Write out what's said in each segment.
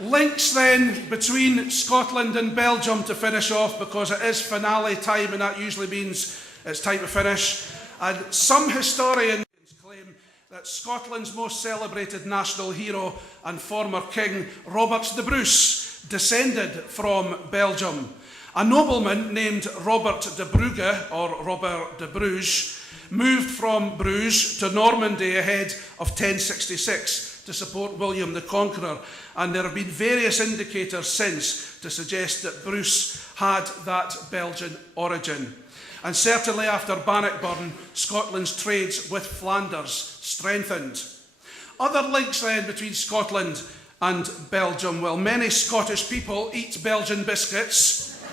Links then between Scotland and Belgium to finish off, because it is finale time and that usually means it's time to finish. And some historians claim that Scotland's most celebrated national hero and former king, Robert de Bruce, descended from Belgium. A nobleman named Robert de Brugge, or Robert de Bruges, moved from Bruges to Normandy ahead of 1066 to support William the Conqueror, and there have been various indicators since to suggest that Bruce had that Belgian origin. And certainly after Bannockburn, Scotland's trades with Flanders strengthened. Other links then between Scotland and Belgium. Well, many Scottish people eat Belgian biscuits,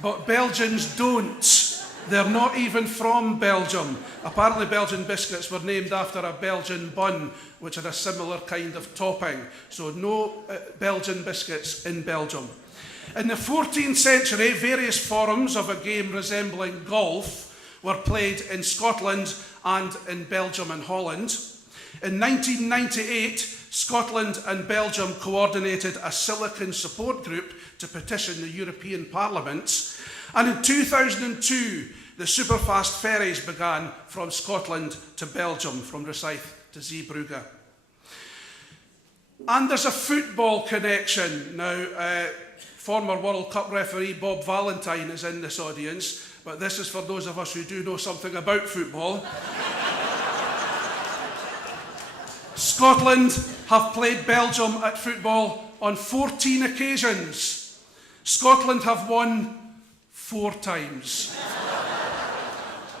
but Belgians don't. They're not even from Belgium. Apparently Belgian biscuits were named after a Belgian bun, which had a similar kind of topping. So no Belgian biscuits in Belgium. In the 14th century, various forms of a game resembling golf were played in Scotland and in Belgium and Holland. In 1998, Scotland and Belgium coordinated a silicon support group to petition the European Parliament. And in 2002, the superfast ferries began from Scotland to Belgium, from Rosyth to Zeebrugge. And there's a football connection. Now, former World Cup referee Bob Valentine is in this audience, but this is for those of us who do know something about football. Scotland have played Belgium at football on 14 occasions. Scotland have won 4 times.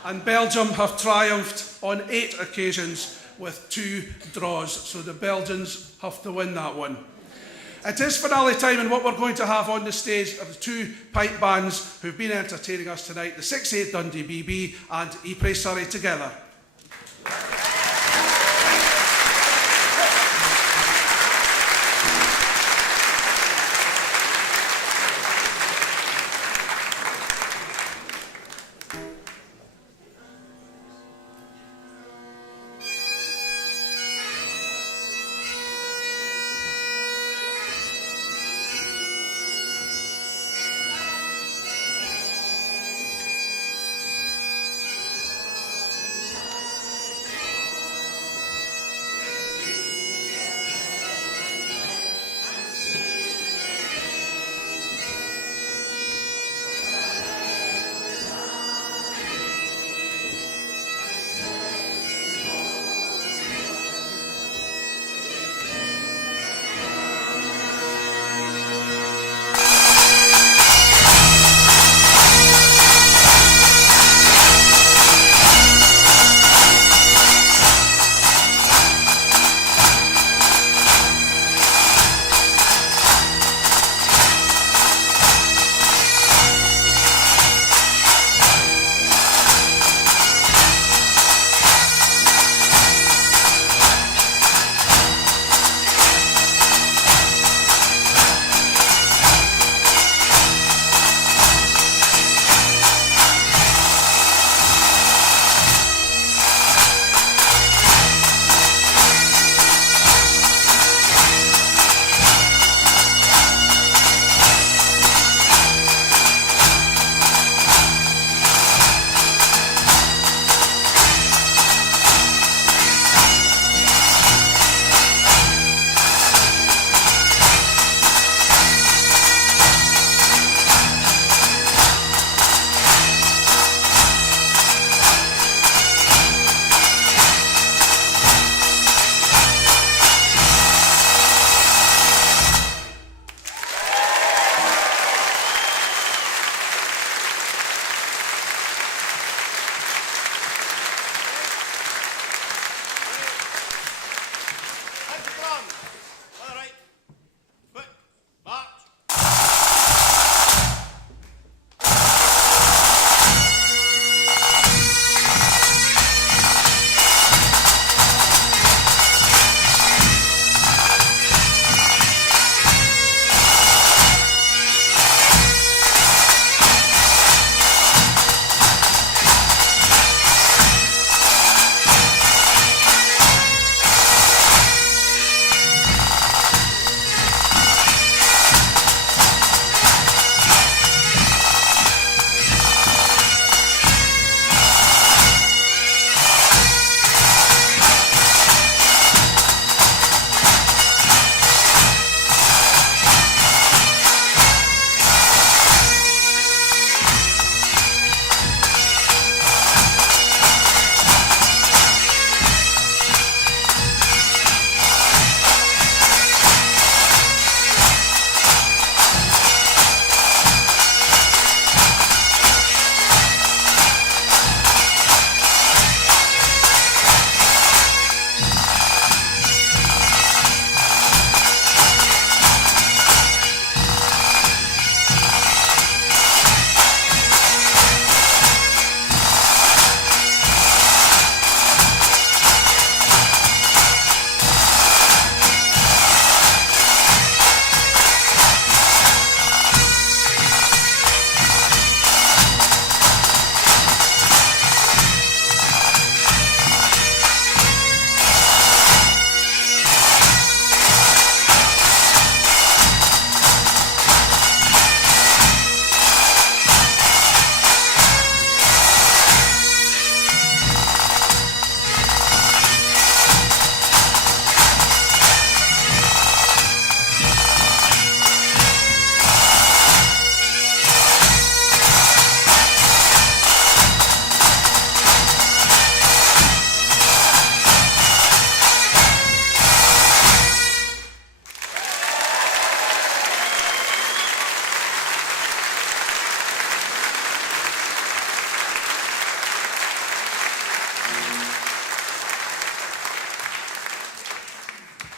And Belgium have triumphed on 8 occasions with 2 draws. So the Belgians have to win that one. It is finale time, and what we're going to have on the stage are the 2 pipe bands who've been entertaining us tonight, the 6-8 Dundee BB and Ypres-Surrey together.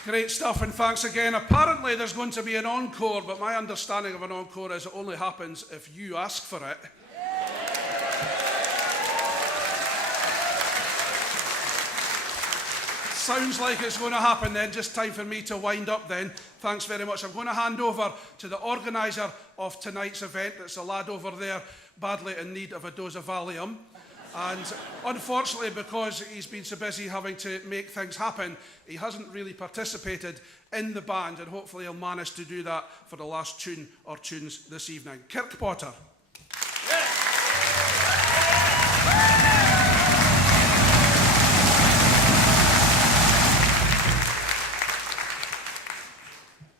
Great stuff, and thanks again. Apparently there's going to be an encore, but my understanding of an encore is it only happens if you ask for it. Sounds like it's going to happen then. Just time for me to wind up then. Thanks very much. I'm going to hand over to the organiser of tonight's event. It's a lad over there badly in need of a dose of Valium. And unfortunately, because he's been so busy having to make things happen, he hasn't really participated in the band, and hopefully he'll manage to do that for the last tune or tunes this evening. Kirk Potter.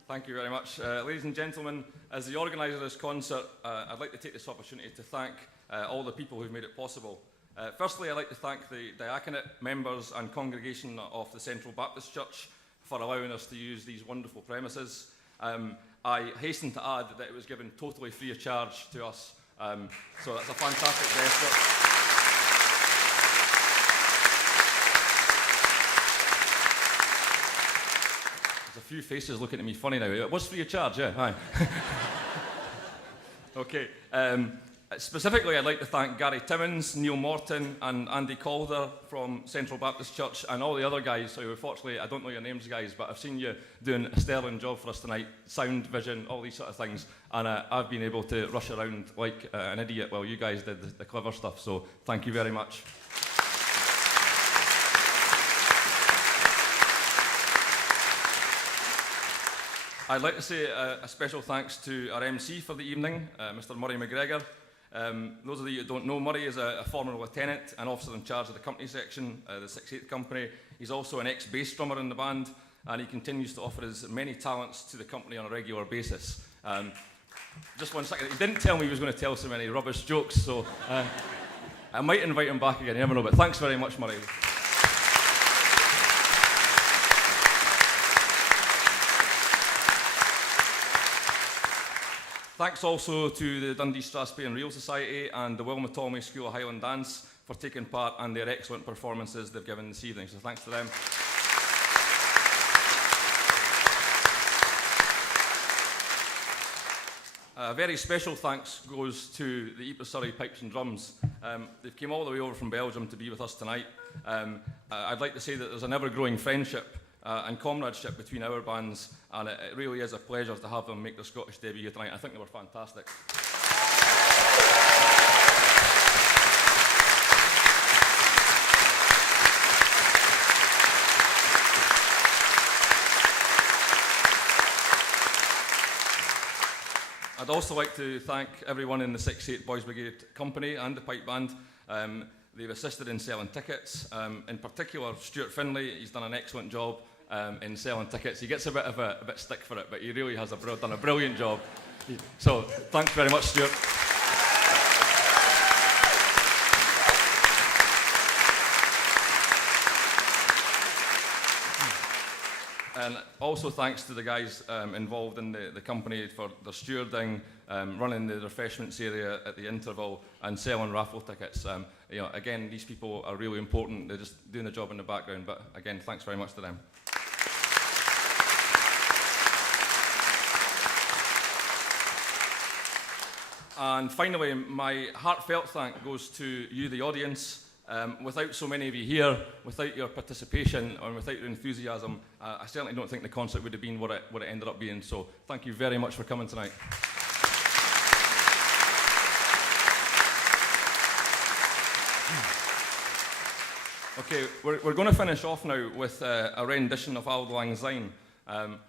Thank you very much. Ladies and gentlemen, as the organiser of this concert, I'd like to take this opportunity to thank all the people who've made it possible. Firstly, I'd like to thank the diaconate members and congregation of the Central Baptist Church for allowing us to use these wonderful premises. I hasten to add that it was given totally free of charge to us, so that's a fantastic gesture. There's a few faces looking at me funny now. It was free of charge, yeah, hi. Okay. Specifically, I'd like to thank Gary Timmins, Neil Morton and Andy Calder from Central Baptist Church and all the other guys who, unfortunately, I don't know your names, guys, but I've seen you doing a sterling job for us tonight, sound, vision, all these sort of things, and I've been able to rush around like an idiot while you guys did the clever stuff, so thank you very much. I'd like to say a special thanks to our MC for the evening, Mr. Murray McGregor. Those of you who don't know, Murray is a former lieutenant and officer in charge of the company section, the 6/8 Company. He's also an ex-bass drummer in the band, and he continues to offer his many talents to the company on a regular basis. Just 1 second, he didn't tell me he was going to tell so many rubbish jokes, so I might invite him back again, you never know, but thanks very much, Murray. Thanks also to the Dundee Strathspey and Reel Society and the Will Matolmy School of Highland Dance for taking part and their excellent performances they've given this evening, so thanks to them. A very special thanks goes to the Ypres-Surrey Pipes and Drums. They've come all the way over from Belgium to be with us tonight. I'd like to say that there's an ever-growing friendship and comradeship between our bands, and it really is a pleasure to have them make their Scottish debut here tonight. I think they were fantastic. I'd also like to thank everyone in the 6/8 Boys Brigade Company and the Pipe Band. They've assisted in selling tickets. In particular, Stuart Finlay, he's done an excellent job in selling tickets. He gets a bit stick for it, but he really has done a brilliant job. So thanks very much, Stuart. And also thanks to the guys involved in the company for their stewarding, running the refreshments area at the interval and selling raffle tickets. Again, these people are really important. They're just doing the job in the background, but again, thanks very much to them. And finally, my heartfelt thank goes to you, the audience. Without so many of you here, without your participation and without your enthusiasm, I certainly don't think the concert would have been what it ended up being. So thank you very much for coming tonight. Okay, we're going to finish off now with a rendition of Auld Lang Syne.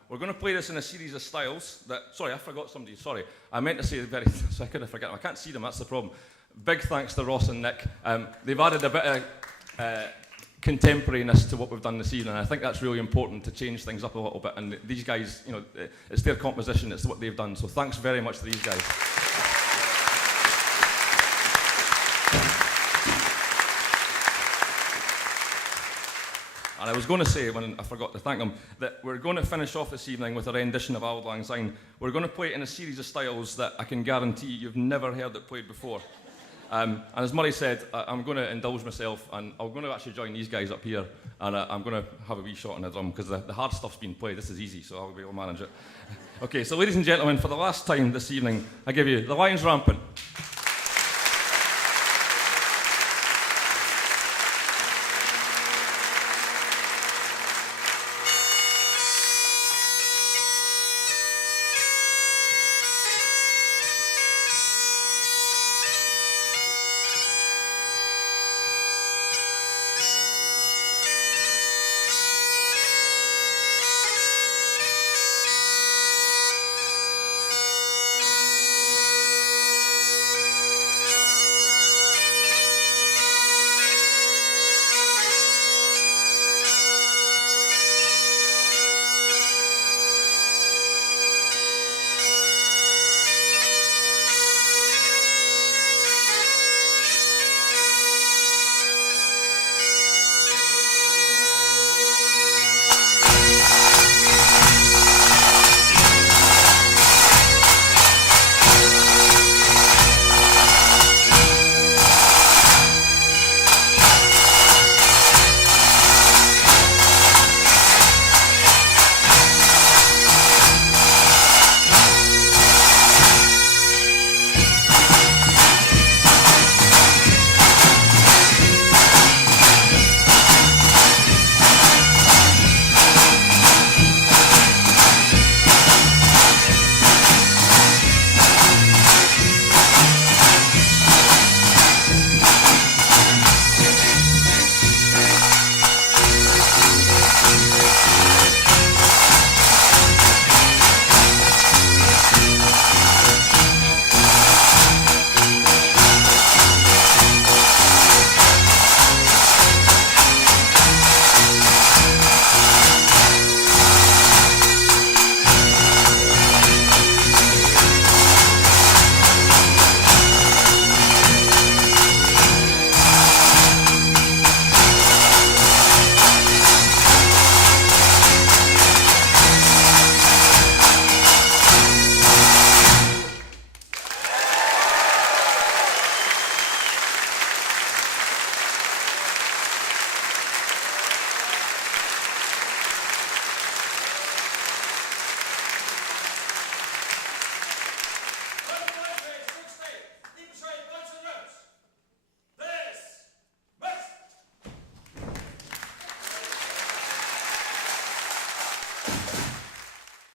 We're going to play this in a series of styles that... Sorry, I forgot somebody. Sorry. I meant to say so I couldn't forget them. I can't see them, that's the problem. Big thanks to Ross and Nick. They've added a bit of contemporariness to what we've done this evening. I think that's really important to change things up a little bit. And these guys, it's their composition, it's what they've done. So thanks very much to these guys. And I was going to say, when I forgot to thank them, that we're going to finish off this evening with a rendition of Auld Lang Syne. We're going to play it in a series of styles that I can guarantee you've never heard it played before. And as Murray said, I'm going to indulge myself, and I'm going to actually join these guys up here, and I'm going to have a wee shot on the drum, because the hard stuff's been played. This is easy, so I'll be able to manage it. Okay, so ladies and gentlemen, for the last time this evening, I give you The Lion's Rampant.